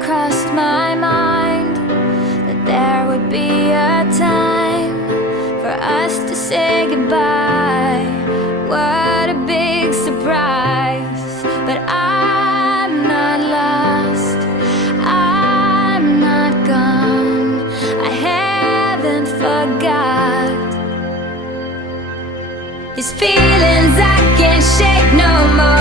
crossed my mind that there would be a time for us to say goodbye. What a big surprise. But I'm not lost, I'm not gone, I haven't forgot. These feelings I can't shake no more.